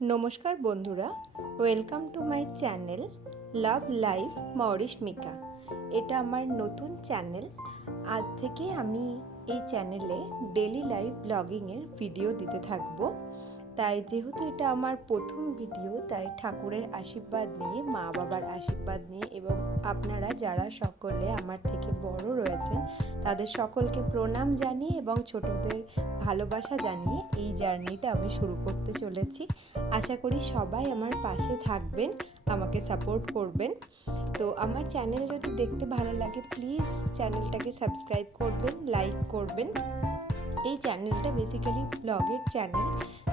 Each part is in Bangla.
নমস্কার বন্ধুরা, welcome to my channel love life মরিশমিকা। এটা আমার নতুন চ্যানেল। আজ থেকে আমি এই চ্যানেলে ডেলি লাইফ ব্লগিংয়ের ভিডিও দিতে থাকবো। তাই যেহেতু এটা আমার প্রথম ভিডিও, তাই ঠাকুরের আশীর্বাদ নিয়ে, মা বাবার আশীর্বাদ নিয়ে এবং আপনারা যারা সকলে আমার থেকে বড় রয়েছেন তাদের সকলকে প্রণাম জানিয়ে এবং ছোটদের ভালোবাসা জানিয়ে এই জার্নিটা আমি শুরু করতে চলেছি। আশা করি সবাই আমার পাশে থাকবেন, আমাকে সাপোর্ট করবেন। তো আমার চ্যানেল যদি দেখতে ভালো লাগে প্লিজ চ্যানেলটাকে সাবস্ক্রাইব করবেন, লাইক করবেন। এই চ্যানেলটা বেসিক্যালি ব্লগের চ্যানেল,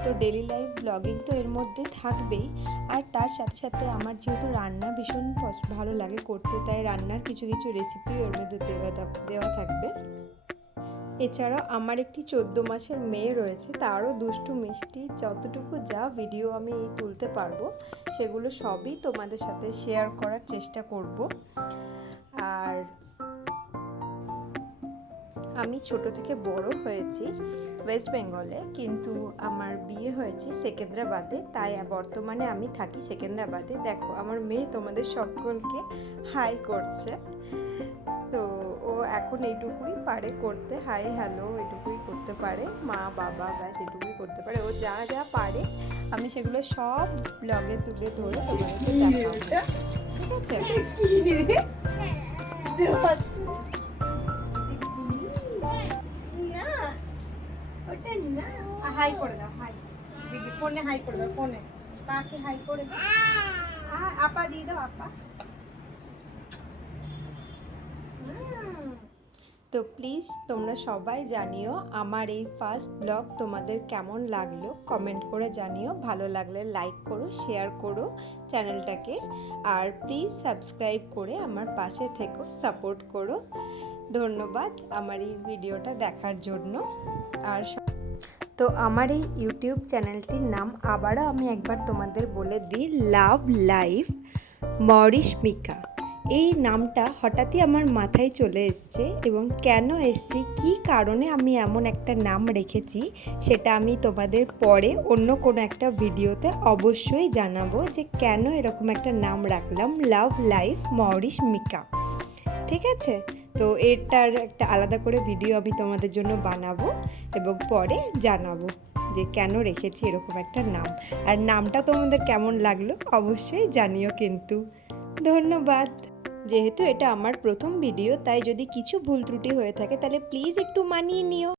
তো ডেলি লাইফ ব্লগিং তো এর মধ্যে থাকবেই। আর তার সাথে সাথে আমার যেহেতু রান্না ভীষণ ভালো লাগে করতে, তাই রান্নার কিছু কিছু রেসিপিও এর মধ্যে দেওয়া থাকবে। এছাড়াও আমার একটি 14 মাসের মেয়ে রয়েছে, তারও দুষ্টু মিষ্টি যতটুকু যা ভিডিও আমি তুলতে পারবো সেগুলো সবই তোমাদের সাথে শেয়ার করার চেষ্টা করব। আর আমি ছোট থেকে বড় হয়েছি ওয়েস্ট বেঙ্গলে, কিন্তু আমার বিয়ে হয়েছে সেকেন্দ্রাবাদে, তাই বর্তমানে আমি থাকি সেকেন্দ্রাবাদে। দেখো আমার মেয়ে তোমাদের সকলকে হাই করছে। তো ও এখন এইটুকুই পারে করতে, হাই হ্যালো এটুকুই করতে পারে, মা বাবা ব্যাস এটুকুই করতে পারে। ও যা যা পারে আমি সেগুলো সব ব্লগে তুলে ধরে তোমাদেরকে দেখাবো, ঠিক আছে? হাই করে দাও, হাই দিদি, ফোনে হাই করে দাও, ফোনে পাকে হাই করে দাও, আপা দিয়ে দাও, আপা। তো প্লিজ তোমরা সবাই জানিও আমার এই ফার্স্ট ব্লগ তোমাদের কেমন লাগলো, কমেন্ট করে জানিও। ভালো লাগলে লাইক করো, শেয়ার করো চ্যানেলটাকে, আর প্লিজ সাবস্ক্রাইব করে আমার পাশে থেকো, সাপোর্ট করো। ধন্যবাদ আমার এই ভিডিওটা দেখার জন্য। আর তো আমার এই ইউটিউব চ্যানেলটির নাম আবারও আমি একবার তোমাদের বলে দিই, লাভ লাইফ মরিশমিকা। এই নামটা হঠাৎই আমার মাথায় চলে এসছে, এবং কেন এসছে, কী কারণে আমি এমন একটা নাম রেখেছি সেটা আমি তোমাদের পরে অন্য কোনো একটা ভিডিওতে অবশ্যই জানাবো, যে কেন এরকম একটা নাম রাখলাম লাভ লাইফ মরিশমিকা। ঠিক আছে? তো এটার একটা আলাদা করে ভিডিও আমি তোমাদের জন্য বানাবো এবং পরে জানাবো যে কেন রেখেছি এরকম একটা নাম। আর নামটা তোমাদের কেমন লাগলো অবশ্যই জানিও কিন্তু। ধন্যবাদ। যেহেতু এটা আমার প্রথম ভিডিও, তাই যদি কিছু ভুল ত্রুটি হয়ে থাকে তাহলে প্লিজ একটু মানিয়ে নিও।